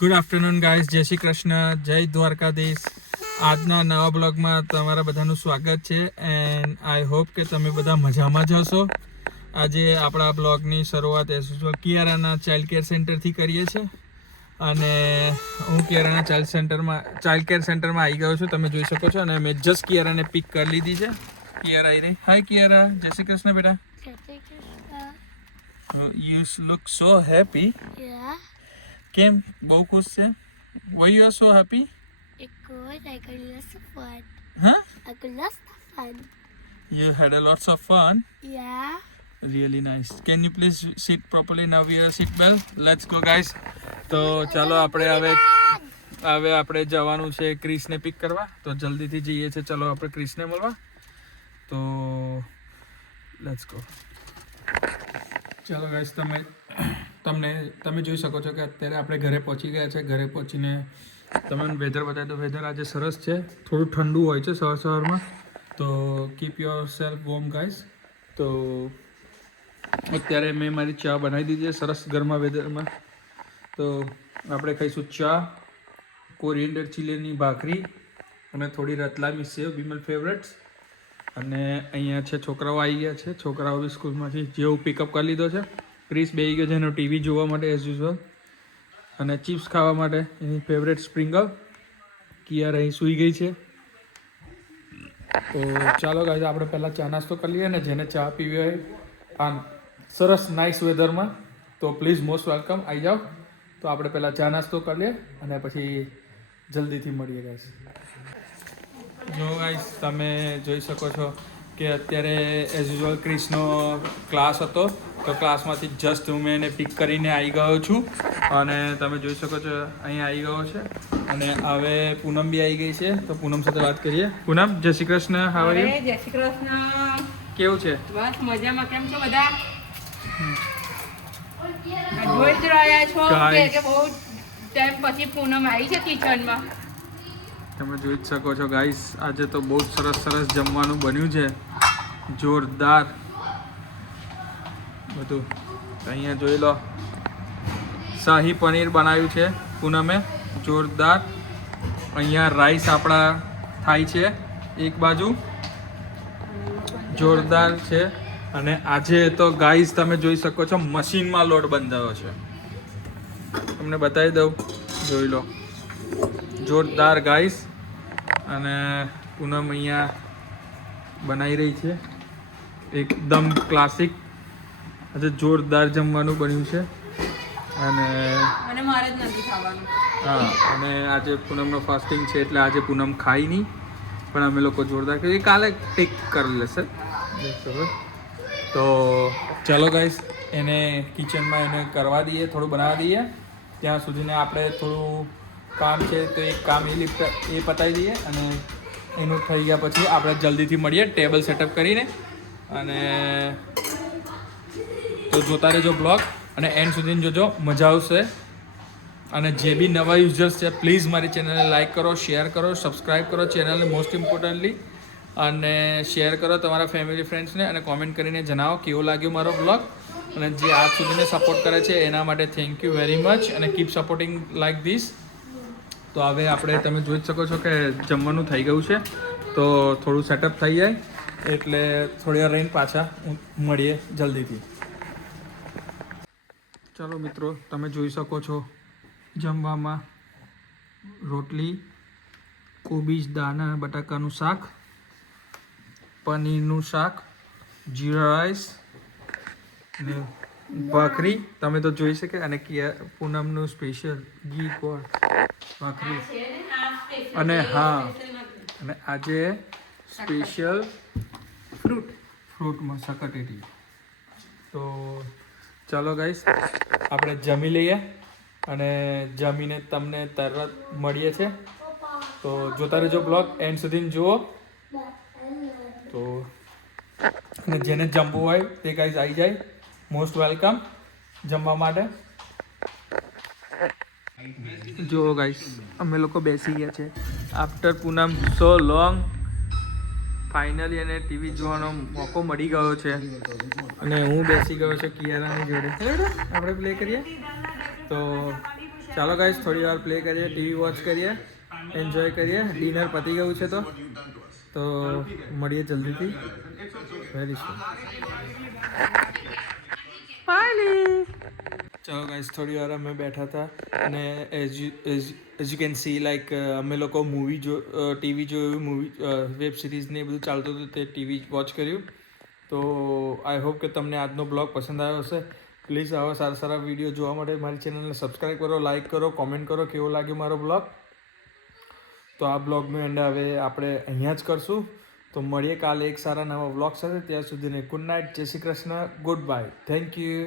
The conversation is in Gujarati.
ગુડ આફ્ટરનૂન ગાઈસ, જય શ્રી કૃષ્ણ, જય દ્વારકાધીશ. આજના નવા બ્લોગમાં તમારા બધાનું સ્વાગત છે એન્ડ આઈ હોપ કે તમે બધા મજામાં જ હશો. આજે આપણા બ્લોગની શરૂઆત કિયારાના ચાઇલ્ડ કેર સેન્ટરથી કરીએ છીએ અને હું કિયારાના ચાઇલ્ડ કેર સેન્ટરમાં આવી ગયો છું. તમે જોઈ શકો છો અને મેં જસ્ટ કિયારાને પિક કરી લીધી છે. કિયારા આવી રહી. હાય કિયારા, જય શ્રી કૃષ્ણ બેટા. You look so happy. કેમ બહુ ખુશ છે? Why you are so happy? Because I got lots of fun. Huh? I got lots of fun. You had a lots of fun. Yeah. Really nice. Can you please sit properly now? We are seat belt. Let's go guys. તો ચાલો આપણે હવે આપણે જવાનું છે ક્રિસને પિક કરવા. તો જલ્દીથી જઈએ છે. ચાલો આપણે ક્રિસને મળવા. તો લેટ્સ ગો. ચાલો ગાઈસ, તમે જોઈ શકો છો કે અત્યારે આપણે ઘરે પહોંચી ગયા છે. ઘરે પહોંચીને તમને વેધર બતાવી દો. વેધર આજે સરસ છે, થોડું ઠંડુ હોય છે સવારમાં. તો keep your self warm guys. તો અત્યારે મેં મારી ચા બનાવી દીધી છે સરસ ગરમા વેધરમાં. તો આપણે ખાઈશું ચા, કોરિએન્ડર ચીલીની ભાખરી અને થોડી રતલામી સેવ, વિમલ ફેવરેટ્સ. અને અહીંયા છે છોકરાઓ આવી ગયા છે. છોકરાઓ બી સ્કૂલમાંથી જેવું પિકઅપ કરી લીધો છે. ક્રિસ બેસી ગયો છે એનો ટીવી જોવા માટે એઝ યુઝ્યુઅલ, અને ચિપ્સ ખાવા માટે એની ફેવરેટ સ્પ્રિંગલ. કિયાર અહીં સૂઈ ગઈ છે. તો ચાલો ગાઈસ, આપણે પહેલાં ચા નાસ્તો કરી લઈએ. ને જેને ચા પીવી હોય આ સરસ નાઇસ વેધરમાં તો પ્લીઝ મોસ્ટ વેલકમ, આવી જાઓ. તો આપણે પહેલાં ચા નાસ્તો કરી લઈએ અને પછી જલ્દીથી મળીએ ગાઈસ. જો ગાઈસ, તમે જોઈ શકો છો કે અત્યારે એઝ યુઝ્યુઅલ ક્રિસનો ક્લાસ હતો. તો ક્લાસમાંથી જસ્ટ હું મેં એને પિક કરીને આવી ગયો છું. અને તમે જોઈ શકો છો અહીં આવી ગયો છે. અને હવે પૂનમ બી આવી ગઈ છે. તો પૂનમ સાથે વાત કરીએ. પૂનમ, જય Shri Krishna. How are you? જય શ્રી કૃષ્ણ. કેવું છે? બસ મજામાં. કેમ છો બધા? જોઈ જ રહ્યા છો કે બહુ ટાઈમ પછી પૂનમ આવી છે કિચનમાં. તમે જોઈ જ શકો છો ગાઈસ, આજે તો બહુ સરસ જમવાનું બન્યું છે, જોરદાર બધું. અહીંયા જોઈ લો, શાહી પનીર બનાવ્યું છે પૂનમે, જોરદાર. અહીંયા રાઈસ આપણા થાય છે એક બાજુ, જોરદાર છે. અને આજે તો ગાઈસ તમે જોઈ શકો છો મશીનમાં લોટ બંધાયો છે. તમને બતાવી દઉં, જોઈ લો, જોરદાર ગાઈસ. અને પૂનમ અહીંયા બનાવી રહી છે એકદમ ક્લાસિક. આજે જોરદાર જમવાનું બન્યું છે. અને મારે જ નથી ખાવાનું. હા, અને આજે પૂનમનો ફાસ્ટિંગ છે એટલે આજે પૂનમ ખાઈ નહીં, પણ અમે લોકો જોરદાર કરીએ. કાલે ટેક કરી લેશે. તો ચાલો ગાઈસ, એને કિચનમાં એને કરવા દઈએ, થોડું બનાવવા દઈએ. ત્યાં સુધીને આપણે થોડું કામ છે તો એક કામ એ પતાવી દઈએ. અને એનું થઈ ગયા પછી આપણે જલ્દીથી મળીએ ટેબલ સેટઅપ કરીને. અને તો જોતા રહેજો બ્લોગ અને એન્ડ સુધી જોજો, મજા આવશે. અને જે બી નવા યુઝર્સ છે પ્લીઝ મારી ચેનલને લાઇક કરો, શેર કરો, સબસ્ક્રાઈબ કરો ચેનલને મોસ્ટ ઇમ્પોર્ટન્ટલી. અને શેર કરો તમારા ફેમિલી ફ્રેન્ડ્સને. અને કોમેન્ટ કરીને જણાવો કેવો લાગ્યો મારો બ્લોગ. અને જે આજ સુધીને સપોર્ટ કરે છે એના માટે થેન્ક યુ વેરી મચ. અને કીપ સપોર્ટિંગ લાઈક ધીસ. તો હવે આપણે તમે જોઈ શકો છો કે જમવાનું થઈ ગયું છે. તો થોડું સેટઅપ થઈ જાય એટલે થોડી વાર રહીને પાછા મળીએ જલ્દીથી. ચાલો મિત્રો, તમે જોઈ શકો છો જમવામાં રોટલી, કોબીજ, દાણા, બટાકાનું શાક, પનીરનું શાક, જીરા રાઈસ અને ભાખરી. તમે તો જોઈ શકે. અને પૂનમનું સ્પેશિયલ ઘી ગોળ ભાખરી. અને હા, અને આજે સ્પેશિયલ ફ્રૂટમાં સકટેટી. તો ચાલો ગાઈસ, આપણે જમી લઈએ અને જમીને તમને તરત મળીએ છે. તો જોતા રહેજો બ્લોગ એન્ડ સુધી જુઓ. તો અને જેને જમવું હોય તે ગાઈસ આવી જાય, મોસ્ટ વેલકમ જમવા માટે. જો ગાઈસ, અમે લોકો બેસી ગયા છે આફ્ટર પૂનમ સો લોંગ. ફાઇનલી એને ટીવી જોવાનો મોકો મળી ગયો છે. અને હું બેસી ગયો છું કિયારાની જોડે. આપણે પ્લે કરીએ. તો ચાલો ગાઈસ થોડી વાર પ્લે કરીએ, ટીવી વોચ કરીએ, એન્જોય કરીએ. ડિનર પતી ગયું છે તો મળીએ જલ્દીથી વેરી સૂન. ચાલો ગાઈસ થોડી વાર અમે બેઠા હતા અને as you can see like અમે લોકો ટીવી જોયું, વેબ સિરીઝ ને એ બધું ચાલતું હતું તે ટીવી વોચ કર્યું. તો આઈ હોપ કે તમને આજનો બ્લોગ પસંદ આવ્યો હશે. પ્લીઝ આવા સારા વિડીયો જોવા માટે મારી ચેનલને સબસ્ક્રાઈબ કરો, લાઇક કરો, કોમેન્ટ કરો કેવો લાગ્યો મારો બ્લોગ. તો આ બ્લોગનું એન્ડ હવે આપણે અહીંયા જ કરશું. તો મળીએ કાલે એક સારા નવા બ્લોગ સાથે. ત્યાં સુધીને ગુડ નાઇટ, જય Shri Krishna, good bye, thank you.